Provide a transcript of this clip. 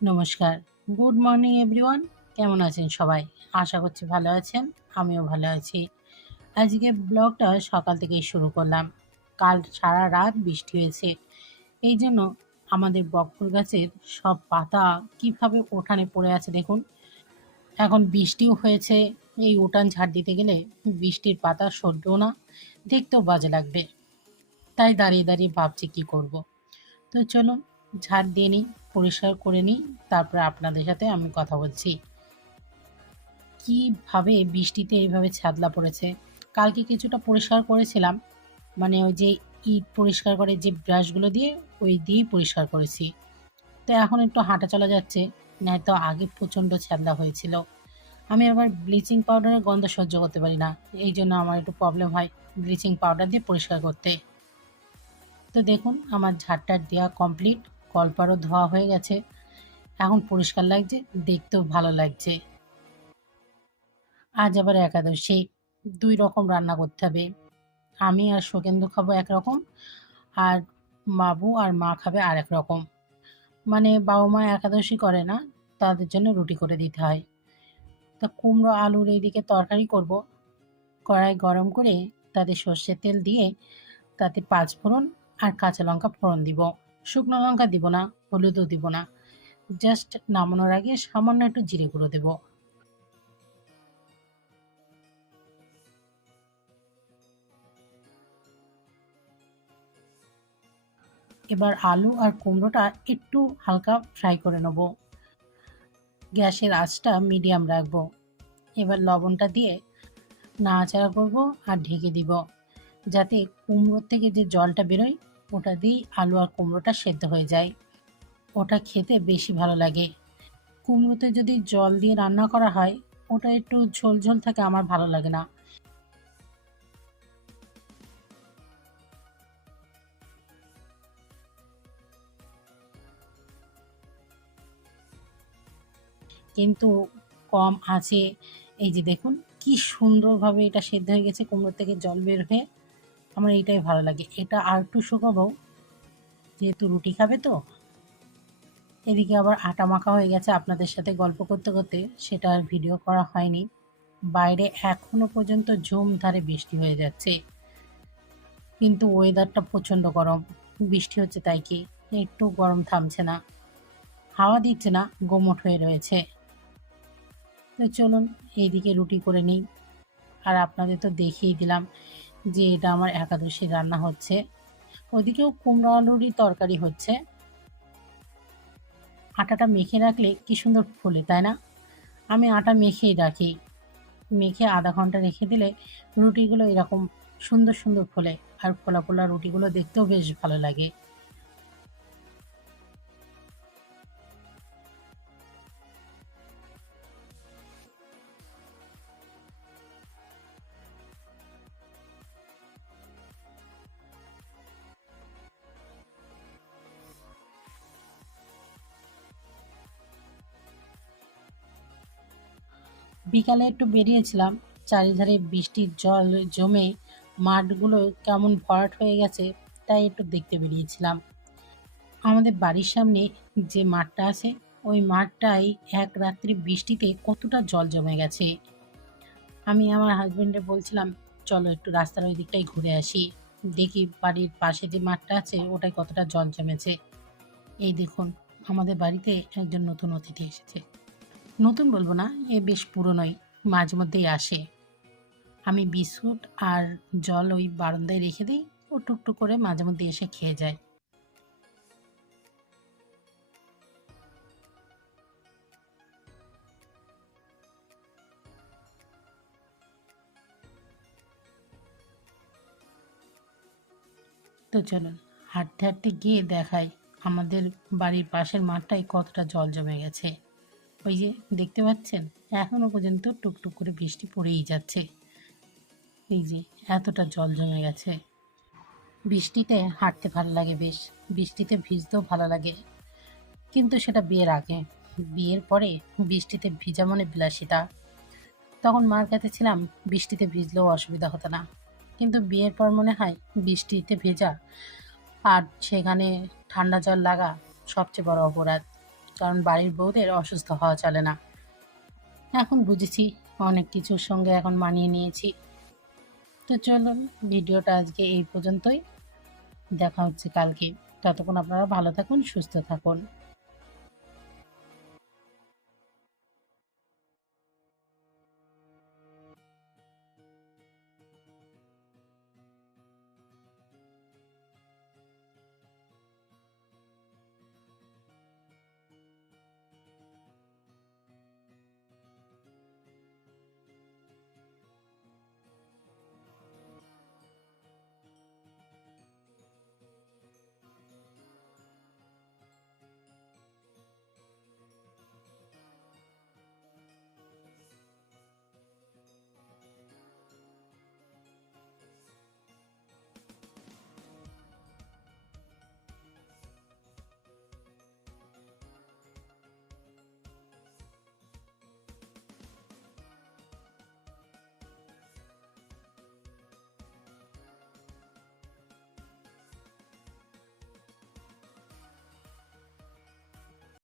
নমস্কার। Good morning everyone. কেমন আছেন সবাই? আশা করছি ভালো আছেন। আমিও ভালো আছি। আজকে ব্লগটা সকাল থেকেই শুরু করলাম। কাল সারারাত বৃষ্টি হয়েছে। এইজন্য আমাদের বকুল গাছের সব পাতা কিভাবে উঠানে পড়ে আছে দেখুন। এখন বৃষ্টিও হয়েছে। এই উঠান ঝাড় দিতে গেলে বৃষ্টির পাতা সরবেও না, দেখতেও বাজে লাগবে। তাই দাঁড়িয়ে দাঁড়িয়ে ভাবছি কি করব। তো চলুন ঝাড় দিয়ে নিই, পরিষ্কার করে নিই, তারপরে আপনাদের সাথে আমি কথা বলছি। কিভাবে বৃষ্টিতে এইভাবে ছ্যাদলা পড়েছে। কালকে কিছুটা পরিষ্কার করেছিলাম, মানে ওই যে ইট পরিষ্কার করে যে ব্রাশগুলো দিয়ে, ওই দিয়েই পরিষ্কার করেছি। তো এখন একটু হাঁটা চলা যাচ্ছে, নয়তো আগে প্রচণ্ড ছ্যাদলা হয়েছিল। আমি আবার ব্লিচিং পাউডারের গন্ধ সহ্য করতে পারি না, এই জন্য আমার একটু প্রবলেম হয় ব্লিচিং পাউডার দিয়ে পরিষ্কার করতে। তো দেখুন আমার ঝাড়টার দেওয়া কমপ্লিট, কলপারও ধোয়া হয়ে গেছে। এখন পরিষ্কার লাগছে, দেখতেও ভালো লাগছে। আজ আবার একাদশী, ২ রকম রান্না করতে হবে। আমি আর সুখেন্দু খাবো একরকম, আর বাবু আর মা খাবে আরেক রকম। মানে বাবা-মা একাদশী করে না, তাদের জন্য রুটি করে দিতে হয়। তা কুমড়ো আলুর এইদিকে তরকারি করব। কড়াই গরম করে তাতে সর্ষের তেল দিয়ে তাতে ৫ ফোড়ন আর কাঁচা লঙ্কা ফোড়ন দিব। শুকনো লঙ্কা দিব না, হলুদও দিব না। জাস্ট নামানোর আগে সামান্য একটু জিরে গুঁড়ো দেব। এবার আলু আর কুমড়োটা একটু হালকা ফ্রাই করে নেব। গ্যাসের আঁচটা মিডিয়াম রাখবো। এবার লবণটা দিয়ে নাড়াচাড়া করব আর ঢেকে দিব, যাতে কুমড়োর থেকে যে জলটা বেরোয় ওটা দিয়েই আলু আর কুমড়োটা সেদ্ধ হয়ে যায়। ওটা খেতে বেশি ভালো লাগে। কুমড়োতে যদি জল দিয়ে রান্না করা হয়, ওটা একটু ঝোল ঝোল থাকে, আমার ভালো লাগে না। কিন্তু কম আঁচে, এই যে দেখুন কি সুন্দরভাবে এটা সেদ্ধ হয়ে গেছে, কুমড়োর থেকে জল বের হয়ে। আমার এইটাই ভালো লাগে। এটা আর একটু শুকাবো, যেহেতু রুটি খাবে তো। এদিকে আবার আটা মাখা হয়ে গেছে, আপনাদের সাথে গল্প করতে করতে সেটা আর ভিডিও করা হয়নি। বাইরে এখনো পর্যন্ত ঝুমধারে বৃষ্টি হয়ে যাচ্ছে, কিন্তু ওয়েদারটা প্রচণ্ড গরম। বৃষ্টি হচ্ছে তাই কি একটু গরম থামছে না, হাওয়া দিচ্ছে না, গোমট হয়ে রয়েছে। তো চলুন এইদিকে রুটি করে নিই। আর আপনাদের তো দেখিয়ে দিলাম যে এটা আমার একাদশীর রান্না হচ্ছে। ওদিকেও কুমড়ো আলুরই তরকারি হচ্ছে। আটাটা মেখে রাখলে কি সুন্দর ফোলে, তাই না? আমি আটা মেখেই রাখি। মেখে আধা ঘন্টা রেখে দিলে রুটিগুলো এরকম সুন্দর সুন্দর ফোলে। আর ফোলা ফোলা রুটিগুলো দেখতেও বেশ ভালো লাগে। বিকালে একটু বেরিয়েছিলাম, চারিধারে বৃষ্টির জল জমে মাঠগুলো কেমন ভরাট হয়ে গেছে, তাই একটু দেখতে বেরিয়েছিলাম। আমাদের বাড়ির সামনে যে মাঠটা আছে, ওই মাঠটাই এক রাত্রি বৃষ্টিতে কতটা জল জমে গেছে। আমি আমার হাজবেন্ডে বলছিলাম, চলো একটু রাস্তার ওই দিকটাই ঘুরে আসি, দেখি বাড়ির পাশে যে মাঠটা আছে ওটাই কতটা জল জমেছে। এই দেখুন আমাদের বাড়িতে একজন নতুন অতিথি এসেছে। নতুন বলবো না, এ বেশ পুরনোই, মাঝে মধ্যেই আসে। আমি বিস্কুট আর জল ওই বারান্দায় রেখে দিই, ও টুকটুক করে মাঝে মধ্যে এসে খেয়ে যায়। তো চলুন হাঁটতে হাঁটতে গিয়ে দেখাই আমাদের বাড়ির পাশের মাঠটায় কতটা জল জমে গেছে। ওই যে দেখতে পাচ্ছেন, এখনো পর্যন্ত টুকটুক করে বৃষ্টি পড়েই যাচ্ছে। এই যে এতটা জল জমে গেছে। বৃষ্টিতে হাঁটতে ভালো লাগে বেশ, বৃষ্টিতে ভিজতেও ভালো লাগে। কিন্তু সেটা বিয়ের আগে। বিয়ের পরে বৃষ্টিতে ভিজা মানে বিলাসিতা। তখন মার কাছে ছিলাম, বৃষ্টিতে ভিজলেও অসুবিধা হতো না। কিন্তু বিয়ের পর মনে হয় বৃষ্টিতে ভেজা আর সেখানে ঠান্ডা জল লাগা সবচেয়ে বড় অপরাধ। কারণ বাড়ির বউদের অসুস্থ হওয়া চলে না। এখন বুঝেছি, অনেক কিছুর সঙ্গে এখন মানিয়ে নিয়েছি। তো চলুন, ভিডিওটা আজকে এই পর্যন্তই। দেখা হচ্ছে কালকে। ততক্ষণ আপনারা ভালো থাকুন, সুস্থ থাকুন।